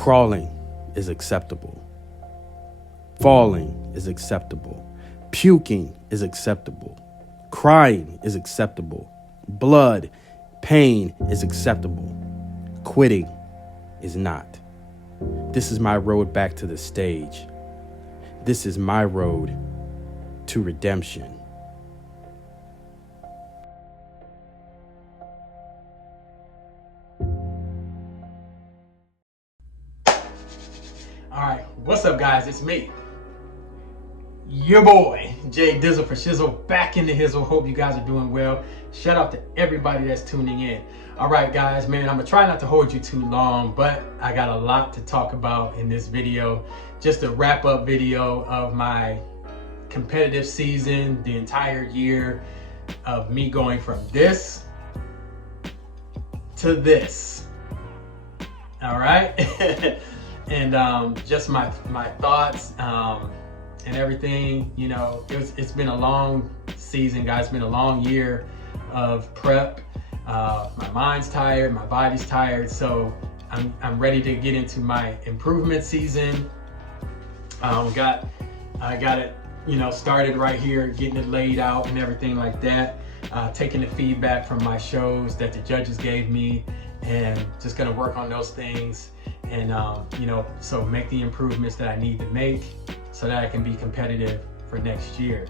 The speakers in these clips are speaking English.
Crawling is acceptable. Falling is acceptable. Puking is acceptable. Crying is acceptable. Blood, pain is acceptable. Quitting is not. This is my road back to the stage. This is my road to redemption. All right, what's up, guys? It's me, your boy, Jay Dizzle for Shizzle, back in the hizzle. Hope you guys are doing well. Shout out to everybody that's tuning in. All right, guys, man, I'm gonna try not to hold you too long, but I got a lot to talk about in this video. Just a wrap-up video of my competitive season, the entire year of me going from this to this. All right. And just my thoughts and everything. You know, it's been a long season, guys. It's been a long year of prep. My mind's tired, my body's tired, so I'm ready to get into my improvement season. I got it, you know, started right here, getting it laid out and everything like that. Taking the feedback from my shows that the judges gave me, and just gonna work on those things. And, you know, so make the improvements that I need to make so that I can be competitive for next year.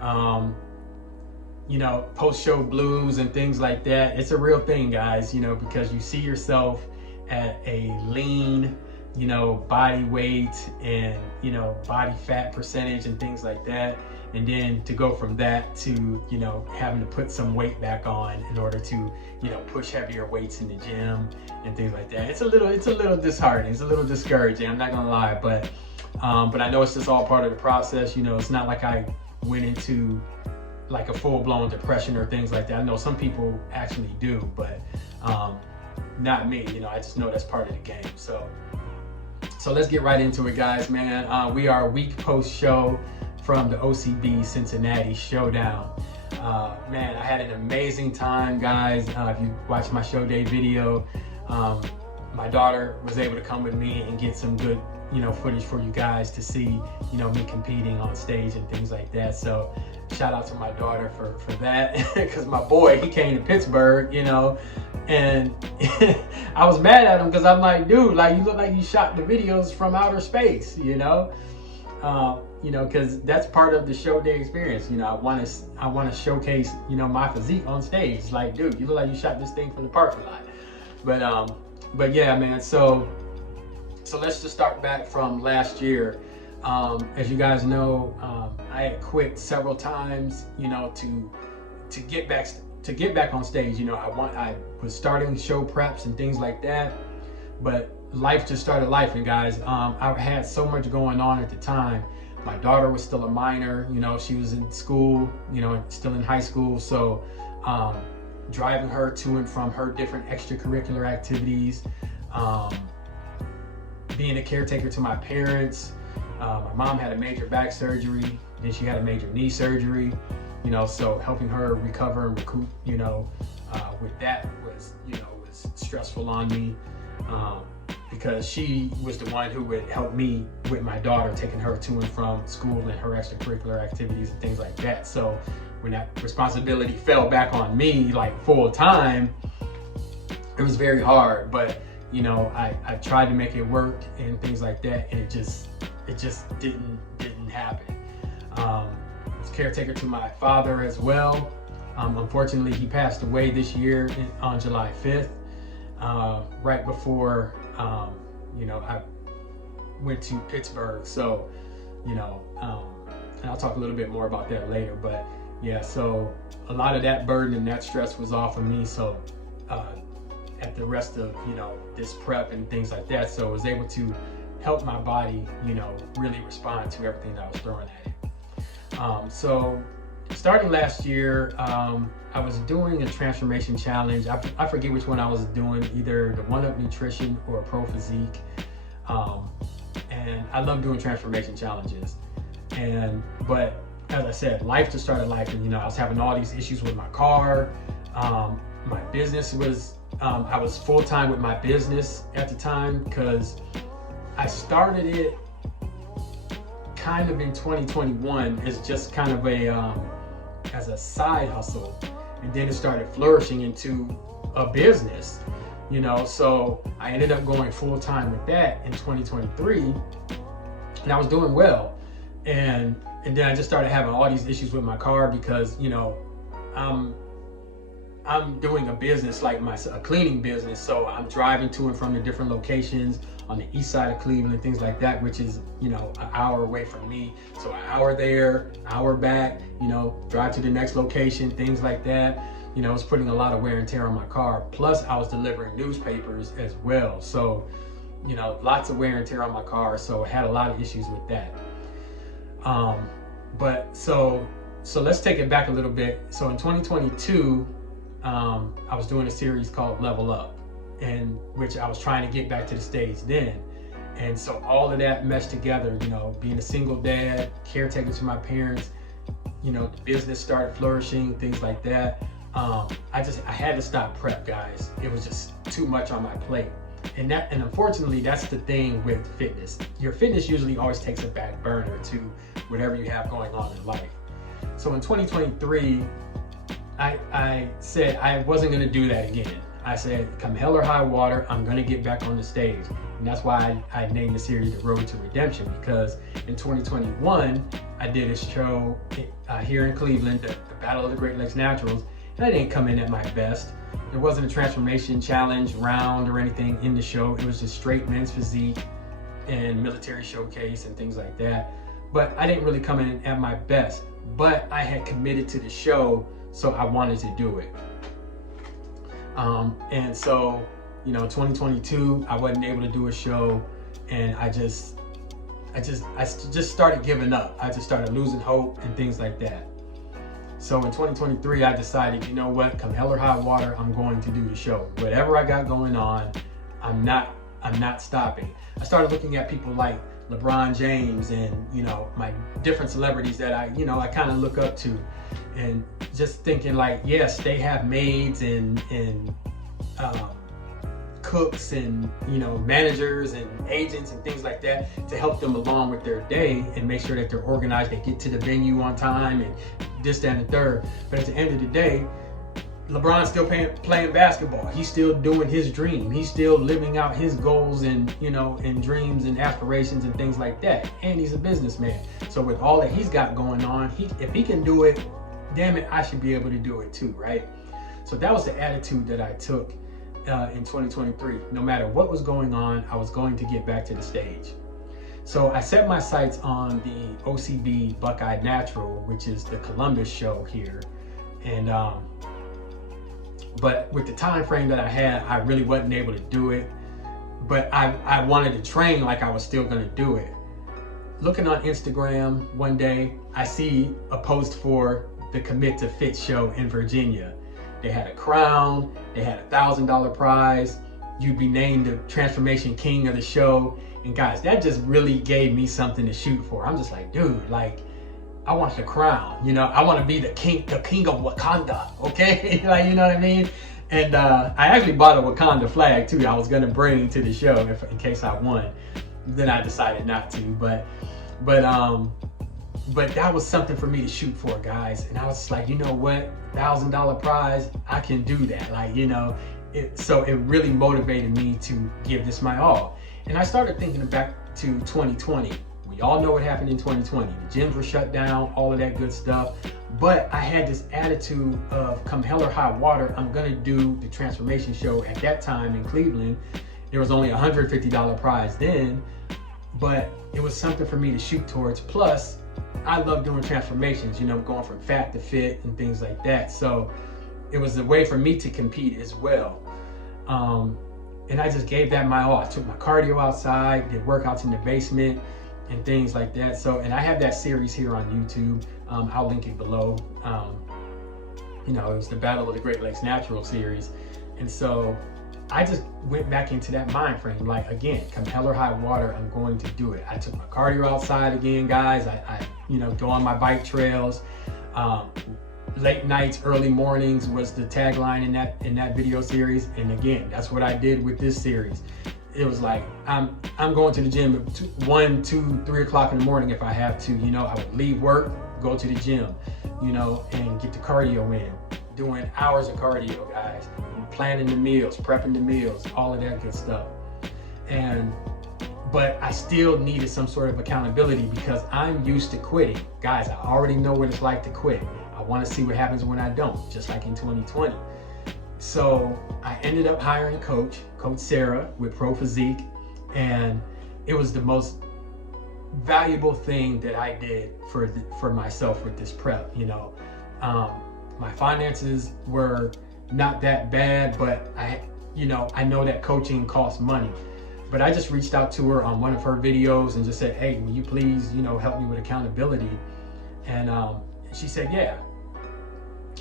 You know, post-show blues and things like that, it's a real thing, guys, you know, because you see yourself at a lean, you know, body weight and, you know, body fat percentage and things like that. And then to go from that to, you know, having to put some weight back on in order to, you know, push heavier weights in the gym and things like that. It's a little disheartening. It's a little discouraging. I'm not gonna lie, but I know it's just all part of the process. You know, it's not like I went into like a full-blown depression or things like that. I know some people actually do, but not me. You know, I just know that's part of the game. So let's get right into it, guys, man. We are a week post-show from the OCB Cincinnati Showdown. Man, I had an amazing time, guys. If you watched my show day video, my daughter was able to come with me and get some good, you know, footage for you guys to see, you know, me competing on stage and things like that. So shout out to my daughter for that, because my boy, he came to Pittsburgh, you know, and I was mad at him because I'm like, dude, like, you look like you shot the videos from outer space, you know? You know, because that's part of the show day experience. You know, I want to showcase, you know, my physique on stage. It's like, dude, you look like you shot this thing from the parking lot. But yeah, man. So let's just start back from last year. As you guys know, I had quit several times, you know, to get back on stage. You know, I was starting show preps and things like that, but life just started life. And guys, I had so much going on at the time. My daughter was still a minor, you know, she was in school, you know, still in high school. So driving her to and from her different extracurricular activities, being a caretaker to my parents. My mom had a major back surgery, then she had a major knee surgery, you know, so helping her recover and recoup, you know, with that was, you know, was stressful on me. Because she was the one who would help me with my daughter, taking her to and from school and her extracurricular activities and things like that. So when that responsibility fell back on me, like full time, it was very hard. But, you know, I tried to make it work and things like that, and it just didn't happen. I was caretaker to my father as well. Unfortunately, he passed away this year on July 5th, right before you know, I went to Pittsburgh. So, you know, and I'll talk a little bit more about that later, but yeah, so a lot of that burden and that stress was off of me. So at the rest of, you know, this prep and things like that, so I was able to help my body, you know, really respond to everything that I was throwing at it. So starting last year, I was doing a transformation challenge. I forget which one I was doing, either the One Up Nutrition or Pro Physique. And I love doing transformation challenges. But as I said, life just started life, and you know, I was having all these issues with my car. My business was I was full-time with my business at the time because I started it kind of in 2021 as just kind of as a side hustle, and then it started flourishing into a business, you know. So I ended up going full-time with that in 2023, and I was doing well, and then I just started having all these issues with my car because, you know, I'm doing a business like a cleaning business, so I'm driving to and from the different locations on the east side of Cleveland and things like that, which is, you know, an hour away from me. So an hour there, hour back, you know, drive to the next location, things like that. You know, it's putting a lot of wear and tear on my car. Plus I was delivering newspapers as well. So, you know, lots of wear and tear on my car. So I had a lot of issues with that. But so let's take it back a little bit. So in 2022, I was doing a series called Level Up, in which I was trying to get back to the stage then. And so all of that meshed together, you know, being a single dad, caretaker to my parents, you know, the business started flourishing, things like that. I had to stop prep, guys. It was just too much on my plate. And unfortunately, that's the thing with fitness. Your fitness usually always takes a back burner to whatever you have going on in life. So in 2023, I said I wasn't going to do that again. I said, come hell or high water, I'm going to get back on the stage. And that's why I named the series The Road to Redemption, because in 2021, I did a show here in Cleveland, the Battle of the Great Lakes Naturals, and I didn't come in at my best. There wasn't a transformation challenge round or anything in the show. It was just straight men's physique and military showcase and things like that. But I didn't really come in at my best. But I had committed to the show, so I wanted to do it. And so, you know, 2022, I wasn't able to do a show, and I just started giving up. I just started losing hope and things like that. So in 2023, I decided, you know what, come hell or high water, I'm going to do the show. Whatever I got going on, I'm not stopping. I started looking at people like LeBron James and, you know, my different celebrities that I kind of look up to, and just thinking like, yes, they have maids and cooks and, you know, managers and agents and things like that to help them along with their day and make sure that they're organized, they get to the venue on time and this, that, and the third. But at the end of the day, LeBron's still playing basketball. He's still doing his dream. He's still living out his goals and, you know, and dreams and aspirations and things like that. And he's a businessman. So with all that he's got going on, if he can do it, damn it, I should be able to do it too, right? So that was the attitude that I took in 2023. No matter what was going on, I was going to get back to the stage. So I set my sights on the OCB Buckeye Natural, which is the Columbus show here. And but with the time frame that I had, I really wasn't able to do it. But I wanted to train like I was still gonna do it. Looking on Instagram one day, I see a post for the Commit to Fit show in Virginia. They had a crown, they had a $1,000 prize. You'd be named the transformation king of the show. And guys, that just really gave me something to shoot for. I'm just like, dude, like, I want the crown, you know, I want to be the king of Wakanda, okay? Like, you know what I mean? And I actually bought a Wakanda flag too. I was gonna bring to the show in case I won. Then I decided not to, but that was something for me to shoot for, guys. And I was just like, you know what, $1,000 prize, I can do that. Like, you know, so it really motivated me to give this my all. And I started thinking back to 2020. We all know what happened in 2020. The gyms were shut down, all of that good stuff. But I had this attitude of come hell or high water, I'm gonna do the transformation show. At that time in Cleveland, there was only a $150 prize then, but it was something for me to shoot towards. Plus, I love doing transformations, you know, going from fat to fit and things like that. So it was a way for me to compete as well. And I just gave that my all. I took my cardio outside, did workouts in the basement and things like that. So, and I have that series here on YouTube. I'll link it below. You know, it was the Battle of the Great Lakes Natural series. And so I just went back into that mind frame. Like, again, come hell or high water, I'm going to do it. I took my cardio outside again, guys. I you know, go on my bike trails. late nights, early mornings was the tagline in that video series. And again, that's what I did with this series. It was like, I'm going to the gym at 1, 2, 3 o'clock in the morning if I have to. You know, I would leave work, go to the gym, you know, and get the cardio in. Doing hours of cardio, guys. Planning the meals, prepping the meals, all of that good stuff. But I still needed some sort of accountability because I'm used to quitting. Guys, I already know what it's like to quit. I want to see what happens when I don't, just like in 2020. So I ended up hiring a coach, Coach Sarah with Pro Physique, and it was the most valuable thing that I did for myself with this prep. You know, my finances were not that bad, but I know that coaching costs money. But I just reached out to her on one of her videos and just said, hey, will you please, you know, help me with accountability? And she said, yeah.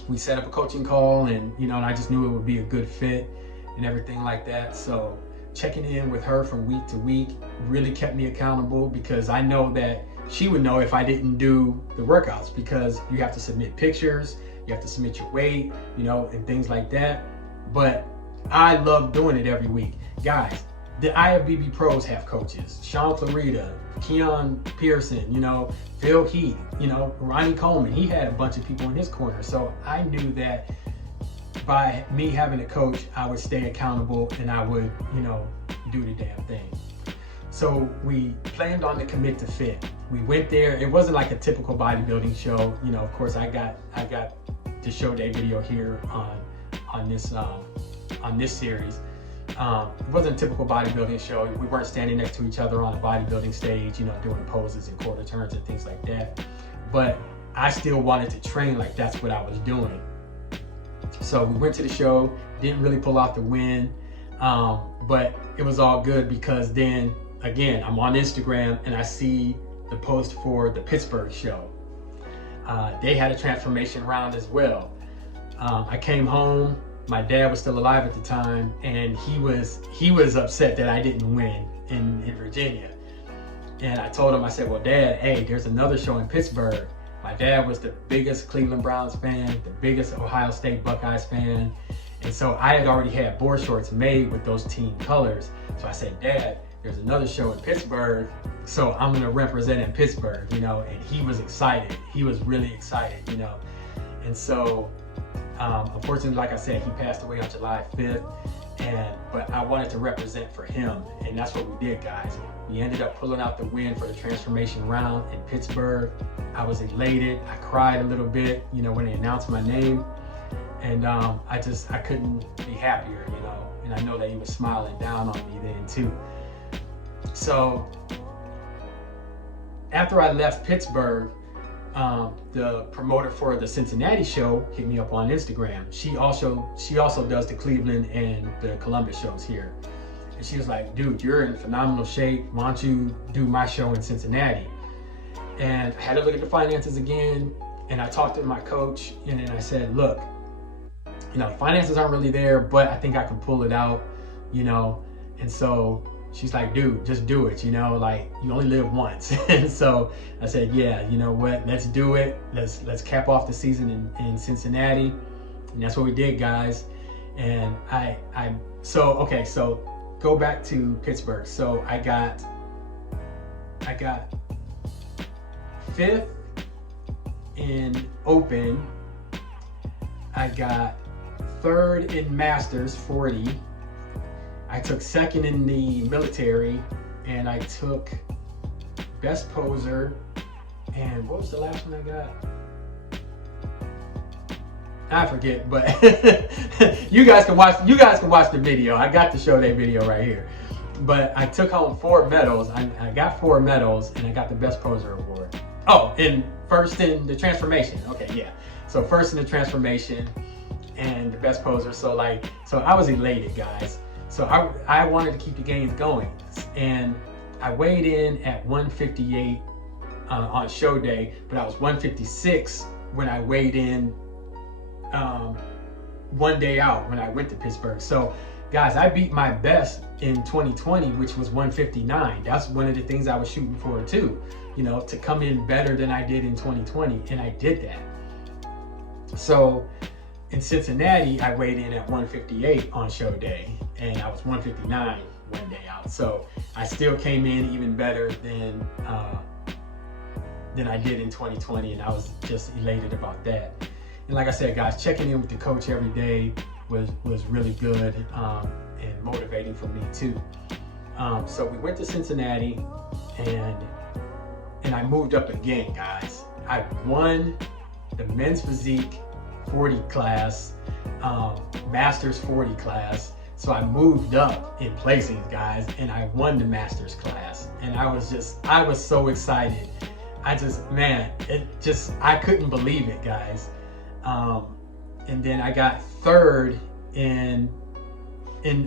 We set up a coaching call, and you know, and I just knew it would be a good fit and everything like that. So checking in with her from week to week really kept me accountable, because I know that she would know if I didn't do the workouts, because you have to submit pictures, you have to submit your weight, you know, and things like that. But I love doing it every week. Guys, the IFBB pros have coaches. Sean Clarita, Keon Pearson, you know, Phil Heath, you know, Ronnie Coleman. He had a bunch of people in his corner. So I knew that by me having a coach, I would stay accountable and I would, you know, do the damn thing. So we planned on the Commit to Fit. We went there. It wasn't like a typical bodybuilding show. You know, of course, I got the show day video here on this series. It wasn't a typical bodybuilding show. We weren't standing next to each other on a bodybuilding stage, you know, doing poses and quarter turns and things like that. But I still wanted to train like that's what I was doing. So we went to the show, didn't really pull out the win, but it was all good, because then again, I'm on Instagram and I see the post for the Pittsburgh show. They had a transformation round as well. I came home. My dad was still alive at the time, and he was upset that I didn't win in Virginia. And I told him, I said, well, Dad, hey, there's another show in Pittsburgh. My dad was the biggest Cleveland Browns fan, the biggest Ohio State Buckeyes fan. And so I had already had board shorts made with those team colors. So I said, Dad, there's another show in Pittsburgh, so I'm gonna represent in Pittsburgh, you know. And he was excited. He was really excited, you know. And so, unfortunately, like I said, he passed away on July 5th, but I wanted to represent for him, and that's what we did, guys. We ended up pulling out the win for the transformation round in Pittsburgh. I was elated. I cried a little bit, you know, when they announced my name, and I couldn't be happier, you know. And I know that he was smiling down on me then too. So after I left Pittsburgh, the promoter for the Cincinnati show hit me up on Instagram. She also does the Cleveland and the Columbus shows here. And she was like, dude, you're in phenomenal shape. Why don't you do my show in Cincinnati? And I had to look at the finances again. And I talked to my coach, and then I said, look, you know, finances aren't really there, but I think I can pull it out, you know. And so she's like, dude, just do it, you know, like you only live once. And so I said, yeah, you know what, let's do it. Let's cap off the season in Cincinnati. And that's what we did, guys. And so go back to Pittsburgh. So I got 5th in Open. I got 3rd in Masters 40. I took 2nd in the military, and I took best poser. And what was the last one I got? I forget, but you guys can watch the video. I got the show day video right here. But I took home 4 medals. I got 4 medals, and I got the best poser award. Oh, and 1st in the transformation. Okay, yeah. So 1st in the transformation and the best poser. So I was elated, guys. So I wanted to keep the gains going, and I weighed in at 158 on show day, but I was 156 when I weighed in one day out when I went to Pittsburgh. So guys, I beat my best in 2020, which was 159. That's one of the things I was shooting for too, you know, to come in better than I did in 2020, and I did that. So in Cincinnati, I weighed in at 158 on show day, and I was 159 one day out. So I still came in even better than I did in 2020, and I was just elated about that. And like I said, guys, checking in with the coach every day was really good and motivating for me too. So we went to Cincinnati, and I moved up again, guys. I won the men's physique 40 class, masters 40 class. So I moved up in placings, guys, and I won the masters class. And I was so excited. I couldn't believe it, guys. And then I got third in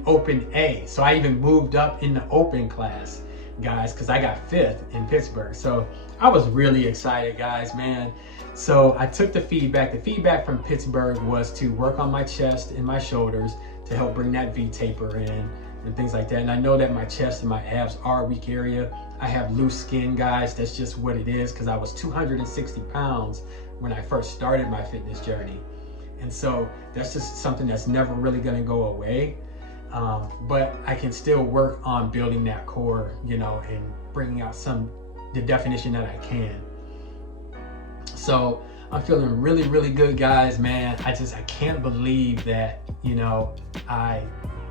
open A. So I even moved up in the open class, guys, because I got fifth in Pittsburgh. So I was really excited, guys, man. So I took the feedback. The feedback from Pittsburgh was to work on my chest and my shoulders to help bring that V taper in and things like that. And I know that my chest and my abs are a weak area. I have loose skin, guys. That's just what it is, because I was 260 pounds when I first started my fitness journey. And so that's just something that's never really gonna go away. But I can still work on building that core, you know, and bringing out the definition that I can. So I'm feeling really, really good, guys, man. I can't believe that, you know, I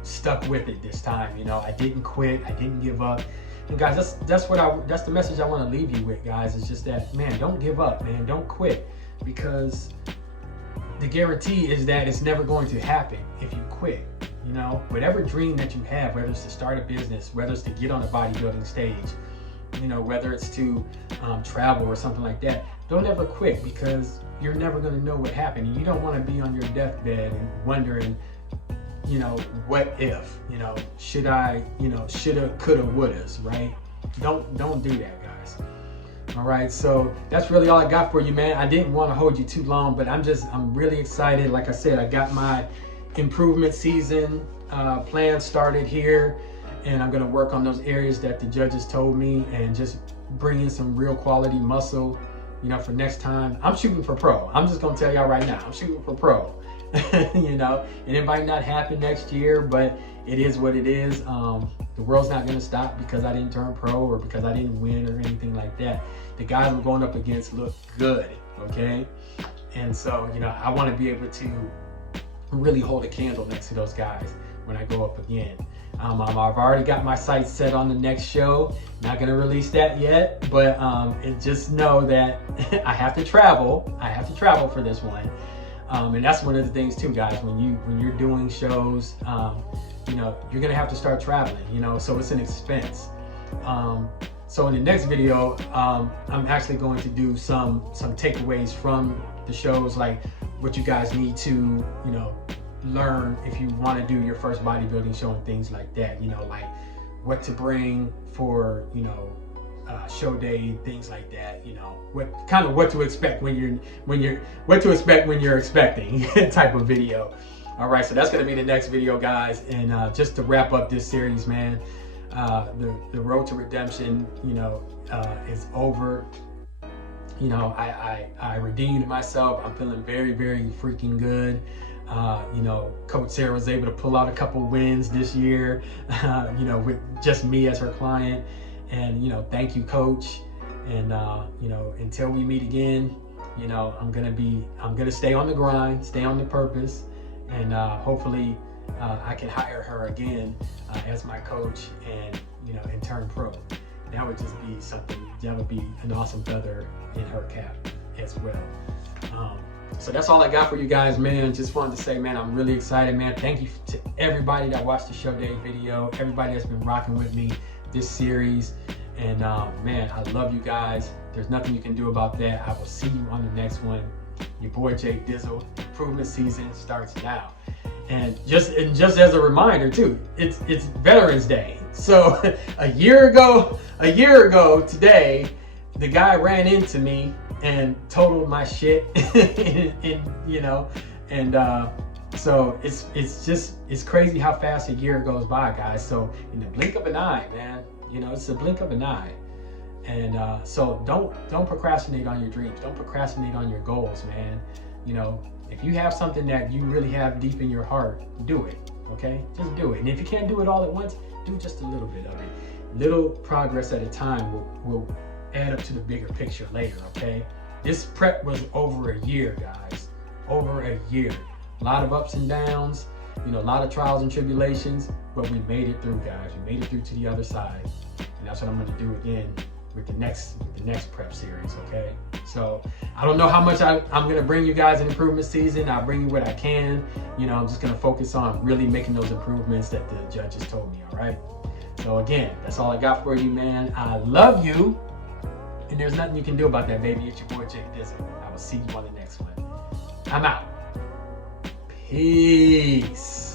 stuck with it this time. You know, I didn't quit, I didn't give up. And guys, that's the message I want to leave you with, guys. It's just that, man, don't give up, man. Don't quit, because the guarantee is that it's never going to happen if you quit. You know, whatever dream that you have, whether it's to start a business, whether it's to get on a bodybuilding stage, you know, whether it's to travel or something like that, don't ever quit, because you're never going to know what happened. And you don't want to be on your deathbed and wondering, you know, what if, you know, should I, you know, shoulda, coulda, wouldas, right? Don't do that, guys. All right, so that's really all I got for you, man. I didn't want to hold you too long, but I'm really excited. Like I said, I got my improvement season plan started here, and I'm going to work on those areas that the judges told me and just bring in some real quality muscle, you know, for next time. I'm shooting for pro. I'm just going to tell y'all right now, I'm shooting for pro. You know, and it might not happen next year, but it is what it is. The world's not going to stop because I didn't turn pro or because I didn't win or anything like that. The guys I'm going up against look good, okay? And so, you know, I want to be able to really hold a candle next to those guys when I go up again. I've already got my sights set on the next show. Not gonna release that yet, but just know that I have to travel. I have to travel for this one, and that's one of the things too, guys. When you're doing shows, you know, you're gonna have to start traveling. You know, so it's an expense. So in the next video, I'm actually going to do some takeaways from the shows, like what you guys need to, you know, learn if you want to do your first bodybuilding show and things like that. You know, like what to bring for, you know, show day, things like that. You know, what to expect when you're expecting type of video. All right, so that's gonna be the next video, guys. And just to wrap up this series, man, the road to redemption, you know, is over. You know, I redeemed myself. I'm feeling very, very freaking good. You know, Coach Sarah was able to pull out a couple wins this year, you know, with just me as her client. And, you know, thank you, Coach. And, you know, until we meet again, you know, I'm gonna stay on the grind, stay on the purpose, and hopefully I can hire her again as my coach and, you know, and turn pro. That would just be something, that would be an awesome feather in her cap as well. So that's all I got for you guys, man. Just wanted to say, man, I'm really excited, man. Thank you to everybody that watched the show day video, everybody that's been rocking with me this series. And man, I love you guys. There's nothing you can do about that. I will see you on the next one. Your boy Jay Dizzle. Improvement season starts now. And just as a reminder too, it's Veterans Day. So a year ago today, the guy ran into me and totaled my shit. and you know, and so it's crazy how fast a year goes by, guys. So in the blink of an eye, man, you know, it's a blink of an eye. And so don't procrastinate on your dreams. Don't procrastinate on your goals, man. you know, if you have something that you really have deep in your heart, do it, okay? Just do it. And if you can't do it all at once, do just a little bit of it. Little progress at a time will add up to the bigger picture later, okay? This prep was over a year, guys. Over a year. A lot of ups and downs, you know, a lot of trials and tribulations, but we made it through, guys. We made it through to the other side. And that's what I'm gonna do again with the next prep series, okay? So I don't know how much I'm gonna bring you guys in improvement season. I'll bring you what I can. You know, I'm just gonna focus on really making those improvements that the judges told me, all right? So again, that's all I got for you, man. I love you. And there's nothing you can do about that, baby. It's your boy, Jake Dizzy. I will see you on the next one. I'm out. Peace.